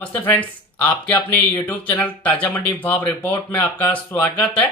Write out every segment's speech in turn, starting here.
नमस्ते फ्रेंड्स, आपके अपने YouTube चैनल ताजा मंडी भाव रिपोर्ट में आपका स्वागत है।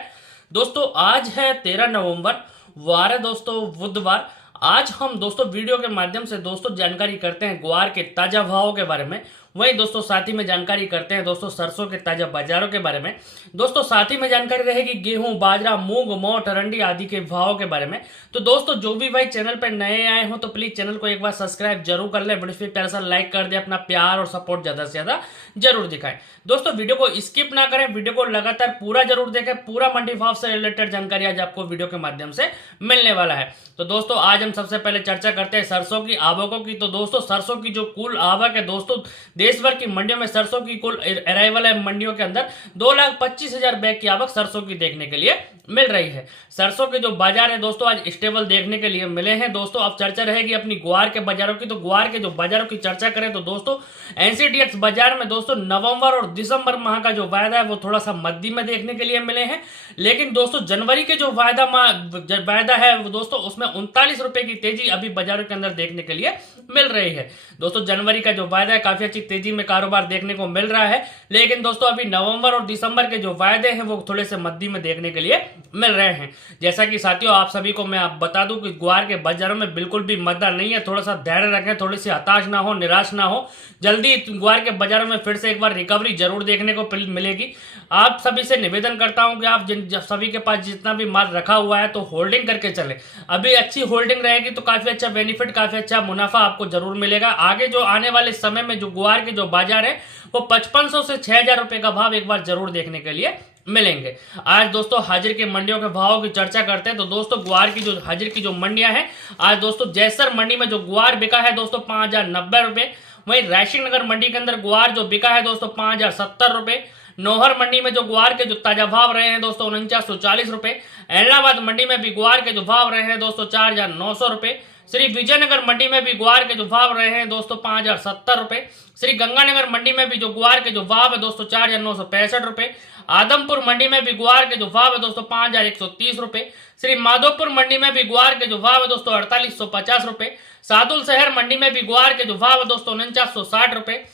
दोस्तों आज है 13 नवंबर, वार है दोस्तों बुधवार। आज हम दोस्तों वीडियो के माध्यम से दोस्तों जानकारी करते हैं ग्वार के ताजा भावों के बारे में। वहीं दोस्तों साथ ही में जानकारी करते हैं दोस्तों सरसों के ताजा बाजारों के बारे में। दोस्तों साथ ही में जानकारी रहेगी गेहूं, बाजरा, मूंग, मोठ, अरंडी आदि के भावों के बारे में। तो दोस्तों जो भी भाई चैनल पर नए आए हो तो प्लीज चैनल को एक बार सब्सक्राइब जरूर कर ले, वीडियो प्यारा सा लाइक कर दे, अपना प्यार और सपोर्ट ज्यादा से ज्यादा जरूर दिखाएं। दोस्तों वीडियो को स्किप ना करें, वीडियो को लगातार पूरा जरूर देखें। पूरा मंडी भाव से रिलेटेड जानकारी आज आपको वीडियो के माध्यम से मिलने वाला है। तो दोस्तों आज हम सबसे पहले चर्चा करते हैं सरसों की आवकों की। तो दोस्तों सरसों की जो कुल आवक है दोस्तों देश भर की मंडियों में सरसों की कुल अराइवल है मंडियों के अंदर 2,25,000 बैग की आवक सरसों की देखने के लिए मिल रही है। सरसों के जो बाजार है दोस्तों आज स्टेबल देखने के लिए मिले हैं। दोस्तों अब चर्चा रहेगी अपनी ग्वार के बाजारों की। तो ग्वार के जो बाजारों की चर्चा करें तो दोस्तों एनसीडीएक्स बाजार में दोस्तों नवंबर और दिसंबर माह का जो वायदा है वो थोड़ा सा मद्दी में देखने के लिए मिले हैं। लेकिन दोस्तों जनवरी के जो वायदा है वो दोस्तों उसमें 39 रुपए की तेजी अभी बाजारों के अंदर देखने के लिए मिल रही है। दोस्तों जनवरी का जो वायदा है काफी अच्छी तेजी में कारोबार देखने को मिल रहा है। लेकिन दोस्तों अभी नवंबर और दिसंबर के जो वायदे हैं वो थोड़े से मद्दी में देखने के लिए मिल रहे हैं। जैसा कि साथियों आप सभी को मैं बता दूं कि ग्वार के बाजारों में बिल्कुल भी मद्दा नहीं है। थोड़ा सा धैर्य रखें, थोड़ी सी हताश ना हो, निराश ना हो। जल्दी ग्वार के बाजारों में फिर से एक बार रिकवरी जरूर देखने को मिलेगी। आप सभी से निवेदन करता हूं कि आप सभी के पास जितना भी माल रखा हुआ है तो होल्डिंग करके चले। अभी अच्छी होल्डिंग रहेगी तो काफी अच्छा बेनिफिट, काफी अच्छा मुनाफा आपको जरूर मिलेगा। आगे जो आने वाले समय में जो ग्वार के जो बाजार है वो 5500 से 6000 रुपए का भाव एक बार जरूर देखने के लिए मिलेंगे। आज दोस्तों हाजिर के मंडियों के भावों की चर्चा करते हैं। तो दोस्तों ग्वार की जो हाजिर की जो मंडियां हैं, आज दोस्तों जैसर मंडी में जो ग्वार बिका है दोस्तों 5,090 रुपए। वहीं रायसिंह नगर मंडी के अंदर ग्वार जो बिका है दोस्तों 5,070 रुपए। नौहर मंडी में जो ग्वार के जो ताजा भाव रहे हैं दोस्तों 4940 रुपए। इलाहाबाद मंडी में भी ग्वार के जो भाव रहे हैं दोस्तों 4,900 रुपए। श्री विजयनगर मंडी में भी ग्वार के जो भाव रहे हैं दोस्तों 5,070 रुपए। श्री गंगानगर मंडी में भी जो ग्वार के जो भाव है दोस्तों 4,965 रुपए। आदमपुर मंडी में भी ग्वार के जो भाव है दोस्तों 5,130 रुपए। श्री माधोपुर मंडी में भी ग्वार के जो भाव है दोस्तों 4,850 रुपए। सादुल शहर मंडी में भी ग्वार के जो भाव है दोस्तों 4960 रुपए।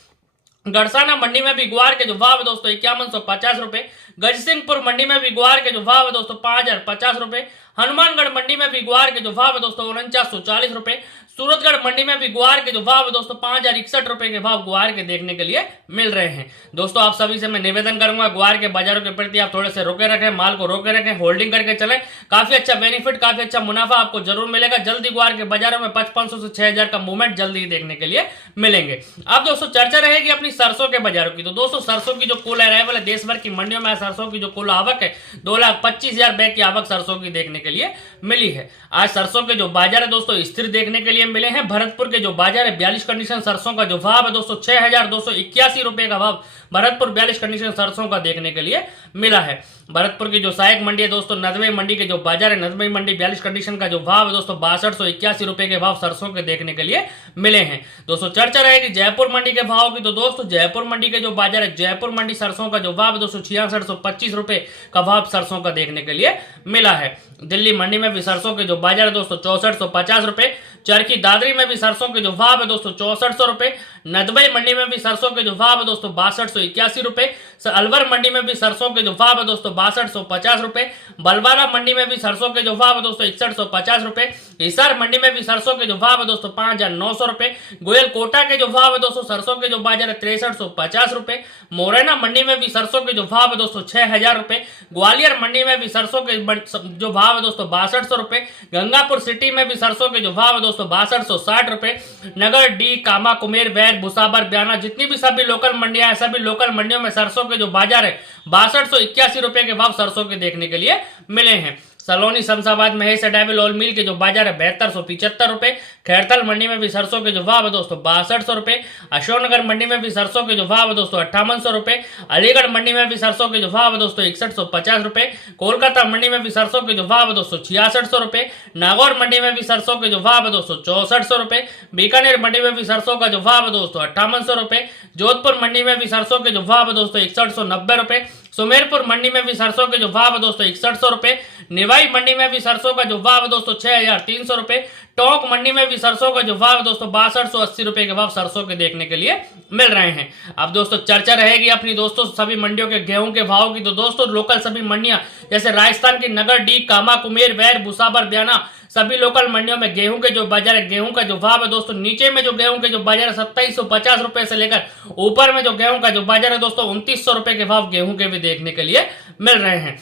गड़साना मंडी में भी ग्वार के जो भाव है दोस्तों 5150 रुपए। गजसिंहपुर मंडी में भी ग्वार के जो भाव है दोस्तों 5,050 रुपए। हनुमानगढ़ मंडी में भी ग्वार के जो भाव है दोस्तों 4940 रुपए। सूरतगढ़ मंडी में भी ग्वार के जो भाव है दोस्तों 5,061 रुपए के भाव ग्वार के देखने के लिए मिल रहे हैं। दोस्तों आप सभी से मैं निवेदन करूंगा ग्वार के बाजारों के प्रति आप थोड़े से रोके रखें, माल को रोके रखें, होल्डिंग करके चलें। काफी अच्छा बेनिफिट, काफी अच्छा मुनाफा आपको जरूर मिलेगा। जल्दी ग्वार के बाजारों में 5500 से 6000 का मूवमेंट जल्दी देखने के लिए मिलेंगे। अब दोस्तों चर्चा रहेगी अपनी सरसों के बाजारों की। तो दोस्तों सरसों की जो कुल अराइवल है देश भर की मंडियों में सरसों की जो कुल आवक है 2,25,000 बैग की आवक सरसों की देखने के लिए मिली है। आज सरसों के जो बाजार है दोस्तों स्थिर देखने के लिए मिले हैं। भरतपुर के जो बाजार है 42 कंडीशन सरसों का जो भाव है दोस्तों 6,281 रुपए का भाव भरतपुर 42 कंडीशन सरसों का देखने के लिए मिला है। भरतपुर की जो सहायक मंडी है दोस्तों नदवे मंडी के जो बाजार है नदवे मंडी 42 कंडीशन का जो भाव है दोस्तों 6281 रुपए के भाव सरसों के देखने के लिए मिले हैं। दोस्तों चर्चा रहेगी जयपुर मंडी के भाव की। तो दोस्तों जयपुर मंडी के जो बाजार है जयपुर मंडी सरसों का जो भाव है दोस्तों 6625 रुपए का भाव सरसों का देखने के लिए मिला है। दिल्ली मंडी में भी सरसों के जो बाजार है दोस्तों 6450 रुपए। चरखी दादरी में भी सरसों के जो भाव है दोस्तों 6400 रुपए। नदबई मंडी में भी सरसों के जो भाव है दोस्तों 6281 रुपए। अलवर मंडी में भी सरसों के जो भाव है दोस्तों 6250 रुपए। बलवाड़ा मंडी में भी सरसों के जो भाव है दोस्तों 6150 रुपए। हिसार मंडी में भी सरसों के जो भाव है दोस्तों 5,900 रुपए। गोयल कोटा के जो भाव है दोस्तों सरसों के जो बाजार है 6350 रुपए। मोरैना मंडी में भी सरसों के जो भाव है दोस्तों 6,000 रुपए। ग्वालियर मंडी में भी सरसों के जो भाव है दोस्तों 6200 रुपए। गंगापुर सिटी में भी सरसों के जो भाव है दोस्तों 6260 रुपए। नगर डी, कामा, कुमेर, वैद, भुसाबर, बयाना जितनी भी सभी लोकल मंडियां हैं सभी लोकल मंडियों में सरसों के जो बाजार है 6281 रुपए के भाव सरसों के देखने के लिए मिले हैं। सलोनी, शमशाबाद, महेश, डेविल ऑयल मिल के जो बाजार है 7275 रुपए। खैरथल मंडी में भी सरसों के जो भाव है दोस्तों 6200 रुपए। अशोकनगर मंडी में भी सरसों के जो भाव है दोस्तों 5800 रुपए। अलीगढ़ मंडी में भी सरसों के जो भाव है दोस्तों 6150 रुपए। कोलकाता मंडी में भी सरसों के जो भाव है दोस्तों 6600 रुपए। नागौर मंडी में भी सरसों के जो भाव है दोस्तों 6400 रुपए। बीकानेर मंडी में भी सरसों का जो भाव है दोस्तों 5800 रुपए। जोधपुर मंडी में भी सरसों के जो भाव है दोस्तों 6190 रुपए। सुमेरपुर मंडी में भी सरसों के जो भाव है दोस्तों 6100 रुपए। निवाई मंडी में भी सरसों का जो भाव है दोस्तों 6300 रुपए। टोंक मंडी में भी सरसों का जो भाव है दोस्तों 6280 रुपए के भाव सरसों के देखने के लिए मिल रहे हैं। अब दोस्तों चर्चा रहेगी अपनी दोस्तों सभी मंडियों के गेहूं के भाव की। तो दोस्तों लोकल सभी मंडियां जैसे राजस्थान की नगर, डी, कामा, कुमेर, वैर, भुसावर, बयाना सभी लोकल मंडियों में गेहूं के जो बाजार है, गेहूं का जो भाव है दोस्तों नीचे में जो गेहूं के जो बाजार है 2750 रुपए से लेकर ऊपर में जो गेहूं का जो बाजार है दोस्तों 2900 रुपए के भाव गेहूं के भी देखने के लिए मिल रहे हैं।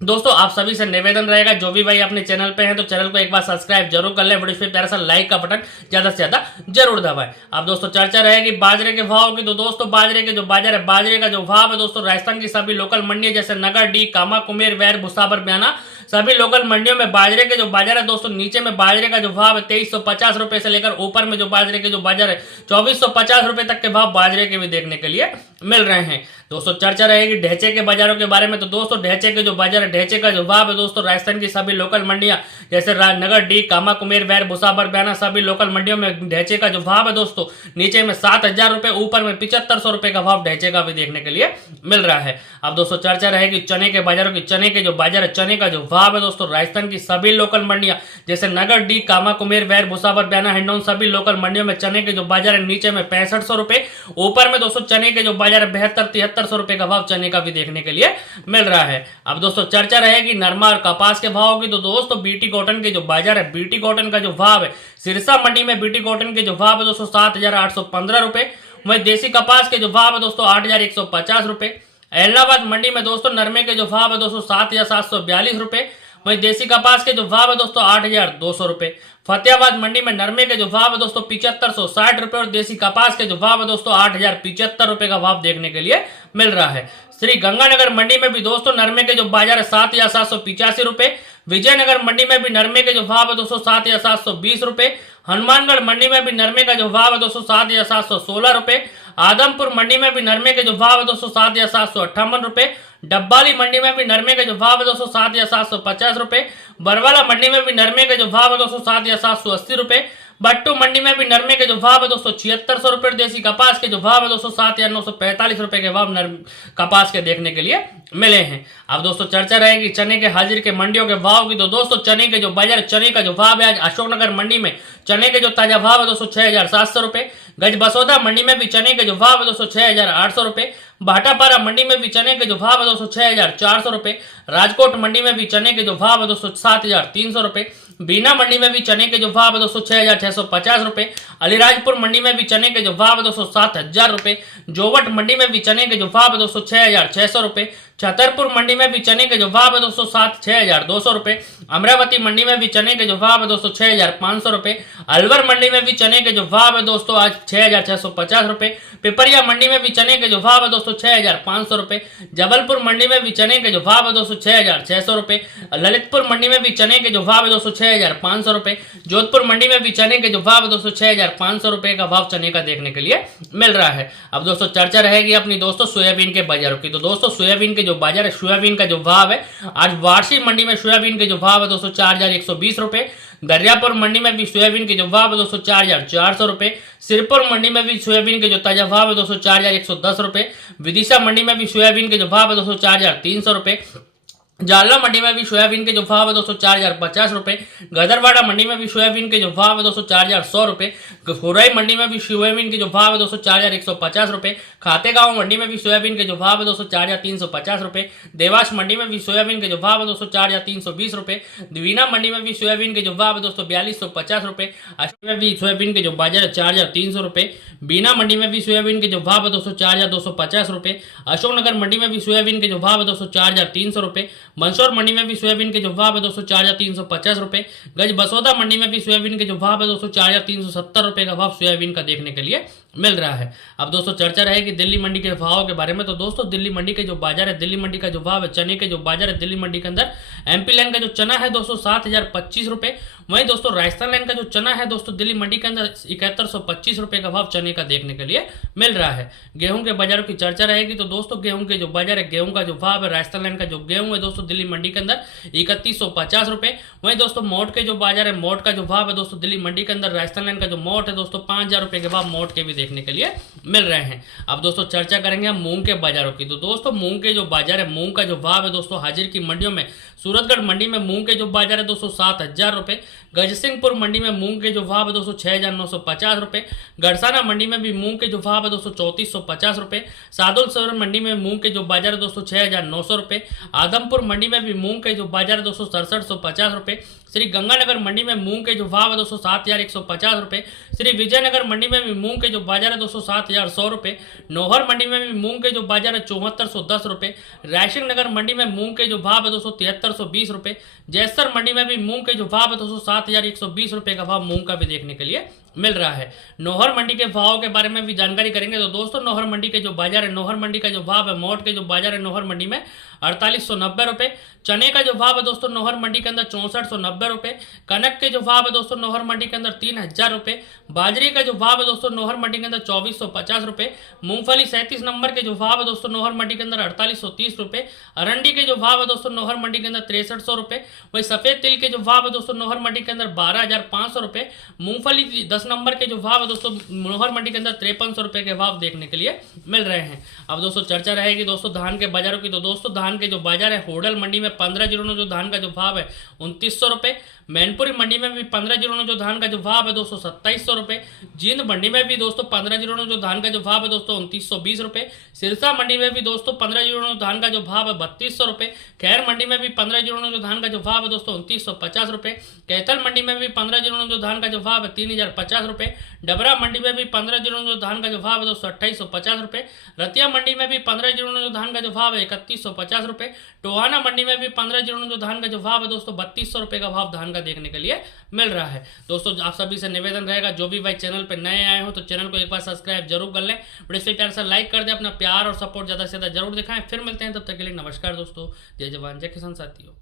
दोस्तों आप सभी से निवेदन रहेगा, जो भी भाई अपने चैनल पे हैं तो चैनल को एक बार सब्सक्राइब जरूर कर लें, वीडियो पे प्यारा सा लाइक का बटन ज्यादा से ज्यादा जरूर दबाएं। अब दोस्तों चर्चा रहेगी बाजरे के भाव की। तो दोस्तों बाजरे के जो बाजार है, बाजरे का जो भाव है दोस्तों राजस्थान की सभी लोकल मंडियां जैसे नगर, डी, कामा, कुमेर, वैर, भुसावर, बयाना सभी लोकल मंडियों में बाजरे के जो बाजार है दोस्तों नीचे में बाजरे का जो भाव है 2350 रुपए से लेकर ऊपर में जो बाजरे के जो बाजार है 2450 रुपए तक के भाव बाजरे के भी देखने के लिए मिल रहे हैं। दोस्तों चर्चा रहेगी ढेंचे के बाजारों के बारे में। तो दोस्तों ढेंचे के जो बाजार है, ढेंचे का जो भाव है दोस्तों राजस्थान की सभी लोकल मंडियां जैसे नगर, डी, कामा, कुमेर, वैर, भुसावर, बयाना सभी लोकल मंडियों में ढेंचे का जो भाव है दोस्तों नीचे में 7000 रुपए, ऊपर में 7500 रुपए का भाव ढेंचे का भी देखने के लिए मिल रहा है। अब दोस्तों चर्चा रहेगी चने के बाजारों की। चने के जो बाजार है, चने का जो भाव है दोस्तों राजस्थान की सभी लोकल मंडियां जैसे नगर, डी, कामा, कुमेर, वैर, भुसावर, बयाना, हिंडौन सभी लोकल मंडियों में चने के जो बाजार है नीचे में 6500 रुपए, ऊपर में दोस्तों चने के जो बाजार है 7200-7300 रुपए का भाव चने का भी देखने के लिए मिल रहा है। अब दोस्तों चर्चा रहेगी नरमा और कपास के भाव की। तो दोस्तों बीटी कॉटन के जो बाजार है, बीटी कॉटन का जो भाव है सिरसा मंडी में बीटी कॉटन के जो भाव है दोस्तों 7815 रुपए। वहीं देसी कपास के जो भाव है दोस्तों 8150 रुपए। एलनाबाद मंडी में दोस्तों नरमे के जो भाव है दोस्तों 7742 रुपए। वहीं देसी कपास के जो भाव है दोस्तों 8200 रुपए। फतेहाबाद मंडी में नरमे के जो भाव है दोस्तों 7560 रुपए और देसी कपास के जो भाव है दोस्तों 8075 रुपए का भाव देखने के लिए मिल रहा है। श्री गंगानगर मंडी में भी दोस्तों नरमे के जो बाजार है 7785 रुपए। विजयनगर मंडी में भी नरमे के जो भाव है दोस्तों 7720 रुपए। हनुमानगढ़ मंडी में भी नरमे का जो भाव है दोस्तों 7716 रुपए। आदमपुर मंडी में भी नरमे के जो भाव है दोस्तों 7758 रुपए। डब्बाली मंडी में भी नरमे के जो भाव है दोस्तों 7750 रुपए। बरवाला मंडी में भी नरमे के जो भाव है दोस्तों 7780 रुपए। बट्टू मंडी में भी नरमे के जो भाव है दोस्तों 7600 रुपए। देसी कपास के जो भाव है दोस्तों 7945 रुपए के भाव कपास के देखने के लिए मिले हैं। अब दोस्तों चर्चा रहेगी चने के हाजिर के मंडियों के भाव की। तो दोस्तों चने के जो बाजार, चने का जो भाव है आज अशोकनगर मंडी में चने के जो ताजा भाव है दोस्तों 6700 रुपए। गज बसौदा मंडी में भी चने के जो भाव है दोस्तों 6800 रुपए। भाटापारा मंडी में भी चने के जो भाव है दोस्तों 6400 रुपए। राजकोट मंडी में भी चने के जो भाव है दोस्तों 7300 रुपए। बीना मंडी में भी चने के जो भाव है दोस्तों 6650 रुपए। अलीराजपुर मंडी में भी चने के जो भाव है दोस्तों 7000 रुपए। जोवट मंडी में भी चने के जो भाव है दोस्तों 6600 रुपए। छतरपुर मंडी में भी चने के जो भाव है दोस्तों 6200 रुपए। अमरावती मंडी में भी चने के जो भाव है दोस्तों 6500 रुपए। अलवर मंडी में भी चने के जो भाव है दोस्तों आज 6650 रुपए। पिपरिया मंडी में भी चने के जो भाव है दोस्तों 6500 रुपए। जबलपुर मंडी में भी चने के जो भाव है दोस्तों 6600 रुपए। ललितपुर मंडी में भी चने के जो भाव है दोस्तों 6500 रुपए। जोधपुर मंडी में भी चने के जो भाव है दोस्तों 6500 रुपए का भाव चने का देखने के लिए मिल रहा है। अब दोस्तों चर्चा रहेगी अपनी दोस्तों सोयाबीन के बाजारों की। तो दोस्तों सोयाबीन के जो बाजार है, सोयाबीन का जो भाव है आज वारसी मंडी में सोयाबीन के जो भाव है दोस्तों 4120 रुपए। दरियापुर मंडी में भी सोयाबीन के जो भाव है दोस्तों 4400 रुपए। सिरपुर मंडी में भी सोयाबीन के जो ताजा भाव है दोस्तों 4110 रुपए। विदिशा मंडी में भी सोयाबीन के जो भाव है दोस्तों 4300 रुपए। जालना मंडी में भी सोयाबीन के जो भाव है दोस्तों 4050 रुपए। गदरवाड़ा मंडी में भी सोयाबीन के जो भाव है दोस्तों 4100 रुपए। खुराई मंडी में भी सोयाबीन के जो भाव है दोस्तों 4150 रुपए। खातेगांव मंडी में भी सोयाबीन के जो भाव है दोस्तों 4350 रुपए। देवास मंडी में भी सोयाबीन के जो भाव है दोस्तों 4320 रुपए। दिवीना मंडी में भी सोयाबीन के जो भाव है दोस्तों 4250 रुपए। अशोक में भी सोयाबीन के जो बाजार है 4300 रुपए। बीना मंडी में भी सोयाबीन के जो भाव है दोस्तों 4250 रुपए। अशोकनगर मंडी में भी सोयाबीन के जो भाव है दोस्तों 4300 रुपए। मंदसौर मंडी में भी सोयाबीन के जो भाव है दोस्तों 4350 रुपए। गज बसौदा मंडी में भी सोयाबीन के जो भाव है दोस्तों 4370 रुपए का भाव सोयाबीन का देखने के लिए मिल रहा है। अब दोस्तों चर्चा रहेगी दिल्ली मंडी के भाव के बारे में। तो दोस्तों दिल्ली मंडी के जो बाजार है, दिल्ली मंडी का जो भाव है चने के जो बाजार है दिल्ली मंडी के अंदर एमपी लाइन का जो चना है दोस्तों 7025 रुपए। वहीं दोस्तों राजस्थान लाइन का जो चना है दोस्तों दिल्ली मंडी के अंदर 7125 रुपए का भाव चने का देखने के लिए मिल रहा है। गेहूं के बाजारों की चर्चा रहेगी। तो दोस्तों गेहूं के जो बाजार है, गेहूं का जो भाव है राजस्थान लाइन का जो गेहूं है दोस्तों दिल्ली मंडी के अंदर 3150 रुपए। वहीं दोस्तों मोट के जो बाजार है, मोट का जो भाव है दोस्तों दिल्ली मंडी के अंदर राजस्थान लाइन का जो मोट है दोस्तों 5000 रुपए के भाव मोट के भी देखने के लिए मिल रहे हैं। अब दोस्तों चर्चा करेंगे हम मूंग के बाजारों की। तो दोस्तों मूंग के जो बाजार है, मूंग का जो भाव है दोस्तों हाजिर की मंडियों में, सूरतगढ़ मंडी में मूंग के जो बाजार है दोस्तों 7,000 रुपये, गजसिंहपुर मंडी में मूंग के जो भाव है दोस्तों 6,950 रुपये, गड़साना मंडी में भी मूंग के जो भाव है दोस्तों 3,450 रुपये, सादुल सदर मंडी में मूंग के जो बाजार है दोस्तों 6,900 रुपये, आदमपुर मंडी में भी मूंग के जो बाजार है दोस्तों 6750 रुपये, श्री गंगानगर मंडी में मूंग के जो भाव है दोस्तों 7,150 रुपये, श्री विजयनगर मंडी में भी मूंग के जो बाजार है दोस्तों 7,100 रुपये, नौहर मंडी में भी मूंग के जो बाजार है 7410 रुपये, रायसिंह नगर मंडी में मूंग के जो भाव है दोस्तों 7320 रुपये, जैसर मंडी में भी मूंग के जो भाव है दोस्तों 7,120 रुपये का भाव मूंग का भी देखने के लिए मिल रहा है। नौहर मंडी के भाव के बारे में भी जानकारी करेंगे। तो दोस्तों नौहर मंडी के जो बाजार है, नौहर मंडी का जो भाव है, मोट के जो बाजार है नौहर मंडी में 4890 रुपये, चने का जो भाव है दोस्तों नौहर मंडी के अंदर 6490 रुपये, कनक के जो भाव है दोस्तों नौहर मंडी के अंदर 3,000 रुपये, बाजरे का जो भाव है दोस्तों नौहर मंडी के अंदर 2450 रुपये, मूंगफली 37 नंबर के जो भाव है दोस्तों नौहर मंडी के अंदर 4830 रुपये, अरंडी के जो भाव है दोस्तों नौहर मंडी के अंदर 6300 रुपये, वही सफेद तिल के जो भाव है दोस्तों नौहर मंडी के अंदर 12,500 रुपये, मूंगफली 10 नंबर के जो भाव है दोस्तों नौहर मंडी के अंदर 5300 रुपये के भाव देखने के लिए मिल रहे हैं। अब दोस्तों चर्चा रहेगी दोस्तों धान के बाजारों की। तो दोस्तों धान के जो बाजार है, होडल मंडी में 15 जो धान का जो भाव है 2900 रुपये, मैनपुरी मंडी में भी 15 जो धान का जो भाव है दोस्तों 2700 रुपये, जींद मंडी में भी दोस्तों 15 जो धान का जो भाव है दोस्तों 2920 रुपये, सिरसा मंडी में भी दोस्तों 15 धान का जो भाव है 3200 रुपये, खैर मंडी में भी 15 जो धान का जो भाव है दोस्तों 2950 रुपये, कैथल मंडी में भी 15 जो धान का जो भाव है 3,050 रुपये, डबरा मंडी में भी 15 जो धान का जो भाव है दोस्तों 2850 रुपये, रतिया मंडी में भी 15 जो धान का जो भाव है 3150 रुपये, टोहाना मंडी में भी 15 जो धान का जो भाव है दोस्तों 3200 रुपये का भाव धान का देखने के लिए मिल रहा है। दोस्तों आप सभी से निवेदन रहेगा, जो भी भाई चैनल पे नए आए हो तो चैनल को एक बार सब्सक्राइब जरूर कर लें, वीडियो से प्यार से लाइक कर दें, अपना प्यार और सपोर्ट ज़्यादा से ज़्यादा जरूर दिखाएं। फिर मिलते हैं, तब तक के लिए नमस्कार दोस्तों। जय जवान जय किसान साथियों।